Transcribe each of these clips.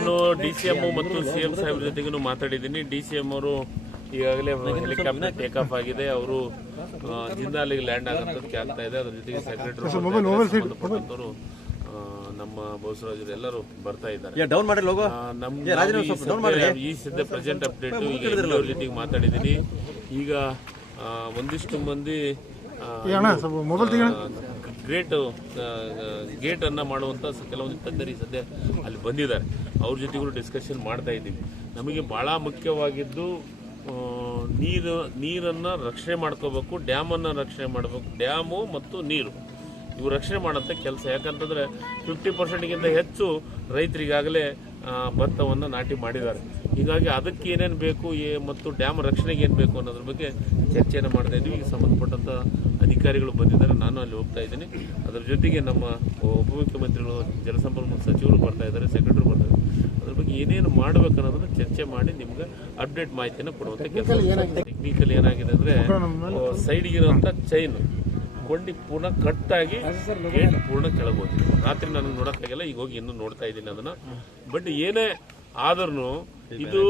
ನಾನು DCM ಮತ್ತು CM ಸಾಹೇಬ್ರ ಜೊತೆಗೂ ಮಾತಾಡಿದ್ದೀನಿ. DCM ಅವರು ಈಗಾಗಲೇ ಹೆಲಿಕಾಪ್ಟರ್ ಟೇಕ್ ಆಫ್ ಆಗಿದೆ, ಅವರು ಜಿಂದಾಲಿಗೆ ಲ್ಯಾಂಡ್ ಆಗೋದಕ್ಕೆ ಆಗ್ತಾ ಇದೆ. ಅದ್ರ ಜೊತೆಗೆ ಸೆಕ್ರೆಟರಿ ಸಂಬಂಧಪಟ್ಟಂತವರು ನಮ್ಮ ಬೋಸರಾಜರು ಎಲ್ಲರೂ ಬರ್ತಾ ಇದ್ದಾರೆ. ಈ ಸದ್ಯ ಪ್ರೆಸೆಂಟ್ ಅಪ್ಡೇಟ್ ಈಗ ಜೊತೆಗೆ ಮಾತಾಡಿದ್ದೀನಿ. ಈಗ ಒಂದಿಷ್ಟು ಮಂದಿ ಗೇಟ್ ಅನ್ನ ಮಾಡುವಂತ ಕೆಲವೊಂದು ತಜ್ಞರು ಸದ್ಯ ಅಲ್ಲಿ ಬಂದಿದ್ದಾರೆ. ಅವ್ರ ಜೊತೆಗೂ ಡಿಸ್ಕಷನ್ ಮಾಡ್ತಾ ಇದ್ದೀವಿ. ನಮಗೆ ಬಹಳ ಮುಖ್ಯವಾಗಿದ್ದು ನೀರನ್ನ ರಕ್ಷಣೆ ಮಾಡ್ಕೋಬೇಕು, ಡ್ಯಾಮ್ ಅನ್ನ ರಕ್ಷಣೆ ಮಾಡಬೇಕು. ಡ್ಯಾಮು ಮತ್ತು ನೀರು ಇವು ರಕ್ಷಣೆ ಮಾಡೋಂಥ ಕೆಲಸ. ಯಾಕಂತಂದ್ರೆ 50%ಗಿಂತ ಹೆಚ್ಚು ರೈತರಿಗಾಗಲೇ ಭತ್ತವನ್ನು ನಾಟಿ ಮಾಡಿದ್ದಾರೆ. ಹೀಗಾಗಿ ಅದಕ್ಕೆ ಏನೇನು ಬೇಕು ಮತ್ತು ಡ್ಯಾಮ್ ರಕ್ಷಣೆಗೆ ಏನು ಬೇಕು ಅನ್ನೋದ್ರ ಬಗ್ಗೆ ಚರ್ಚೆಯನ್ನು ಮಾಡ್ತಾ ಇದ್ದೀವಿ. ಈಗ ಸಂಬಂಧಪಟ್ಟಂತ ಅಧಿಕಾರಿಗಳು ಬಂದಿದ್ದಾರೆ, ನಾನು ಅಲ್ಲಿ ಹೋಗ್ತಾ ಇದ್ದೀನಿ. ಅದರ ಜೊತೆಗೆ ನಮ್ಮ ಉಪಮುಖ್ಯಮಂತ್ರಿಗಳು, ಜಲಸಂಪನ್ಮೂಲ ಸಚಿವರು ಬರ್ತಾ ಇದ್ದಾರೆ, ಸೆಕ್ರೆಟರಿ ಬರ್ತಾರೆ. ಅದ್ರ ಬಗ್ಗೆ ಏನೇನು ಮಾಡಬೇಕು ಅನ್ನೋದನ್ನ ಚರ್ಚೆ ಮಾಡಿ ನಿಮ್ಗೆ ಅಪ್ಡೇಟ್ ಮಾಹಿತಿಯನ್ನು ಕೊಡುವಂತ ಕೆಲಸ. ಟೆಕ್ನಿಕಲ್ ಏನಾಗಿದೆ ಅಂದ್ರೆ ಸೈಡ್ಗಿರುವಂತ ಚೈನ್ ಕೊಂಡಿ ಪೂರ್ಣ ಕಟ್ಟಾಗಿ ಗೇಟ್ ಪೂರ್ಣ ಕೆಳಗೋಗಿದೆ. ರಾತ್ರಿ ನನಗೆ ನೋಡಕ್ಕಾಗಿಲ್ಲ, ಈಗ ಹೋಗಿ ಇನ್ನೂ ನೋಡ್ತಾ ಇದ್ದೀನಿ ಅದನ್ನ. ಬಟ್ ಏನೇ ಆದ್ರೂ ಇದು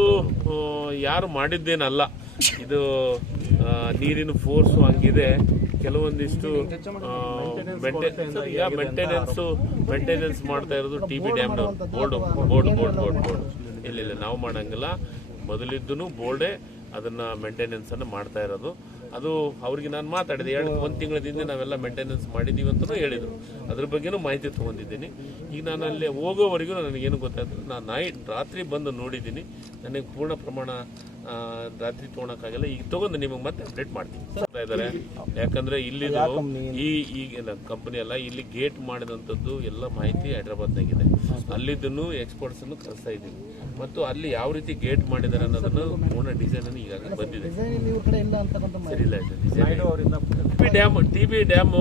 ಯಾರು ಮಾಡಿದ್ದೇನಲ್ಲ, ಇದು ನೀರಿನ ಫೋರ್ಸ್ ಹಂಗಿದೆ. ಕೆಲವೊಂದಿಷ್ಟು ಮೇಂಟೆನೆನ್ಸ್ ಮಾಡ್ತಾ ಇರೋದು TB ಡ್ಯಾಮ್ ಬೋರ್ಡ್ ಇಲ್ಲ ನಾವು ಮಾಡಂಗಿಲ್ಲ. ಮೊದಲಿದ್ದು ಬೋರ್ಡೇ ಅದನ್ನ ಮೇಂಟೆನೆನ್ಸ್ ಅನ್ನ ಮಾಡ್ತಾ ಇರೋದು. ಅದು ಅವ್ರಿಗೆ ನಾನು ಮಾತಾಡಿದೆ, 1 ತಿಂಗಳದಿಂದ ನಾವೆಲ್ಲ ಮೇಂಟೆನೆನ್ಸ್ ಮಾಡಿದೀವಿ ಅಂತಲೂ ಹೇಳಿದ್ರು. ಅದ್ರ ಬಗ್ಗೆನೂ ಮಾಹಿತಿ ತಗೊಂಡಿದ್ದೀನಿ. ಈಗ ನಾನು ಅಲ್ಲಿ ಹೋಗೋವರೆಗೂ ನನಗೇನು ಗೊತ್ತಾಯ್ತು, ನಾನು ರಾತ್ರಿ ಬಂದು ನೋಡಿದ್ದೀನಿ. ನನಗೆ ಪೂರ್ಣ ಪ್ರಮಾಣ ರಾತ್ರಿ ತೊಗೊಳಕ್ಕಾಗಲ್ಲ. ಈಗ ತಗೊಂಡು ನಿಮಗೆ ಮತ್ತೆ ಅಪ್ಡೇಟ್ ಮಾಡ್ತೀನಿ ಇದ್ದಾರೆ. ಯಾಕಂದ್ರೆ ಇಲ್ಲಿ ಈಗ ಕಂಪನಿ ಅಲ್ಲ, ಇಲ್ಲಿ ಗೇಟ್ ಮಾಡಿದಂಥದ್ದು ಎಲ್ಲ ಮಾಹಿತಿ ಹೈದರಾಬಾದ್ನಾಗಿದೆ. ಅಲ್ಲಿದ್ದನ್ನು ಎಕ್ಸ್ಪರ್ಟ್ಸ್ ಅನ್ನು ಕರೆಸ್ತಾ ಇದ್ದೀವಿ ಮತ್ತು ಅಲ್ಲಿ ಯಾವ ರೀತಿ ಗೇಟ್ ಮಾಡಿದ್ದಾರೆ ಅನ್ನೋದನ್ನು ಪೂರ್ಣ ಡಿಸೈನ್ ಅನ್ನು ಈಗಾಗಲೇ ಬಂದಿದೆ. ಸರಿಯಿಲ್ಲ TB ಡ್ಯಾಮ್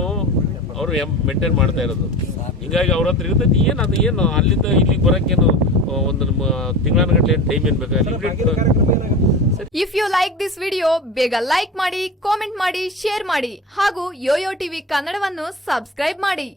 ಅವರು ಮೇಂಟೈನ್ ಮಾಡ್ತಾ ಇರೋದು. ಹೀಗಾಗಿ ಅವ್ರ ಹತ್ರ ಇರ್ತೈತಿ. ಏನು ಅಲ್ಲಿಂದ ಇಲ್ಲಿಗೆ ಬರೋಕ್ಕೇನು ಒಂದು ತಿಂಗಳಾನಗಟ್ಟಲೆ ಟೈಮ್ ಏನ್ ಬೇಕಾಗಿಲ್ಲ. If you like this video ಬೇಗ ಲೈಕ್ ಮಾಡಿ, ಕಾಮೆಂಟ್ ಮಾಡಿ, ಶೇರ್ ಮಾಡಿ ಹಾಗೂ ಯೋಯೋ ಟಿವಿ ಕನ್ನಡವನ್ನು ಸಬ್ಸ್ಕ್ರೈಬ್ ಮಾಡಿ.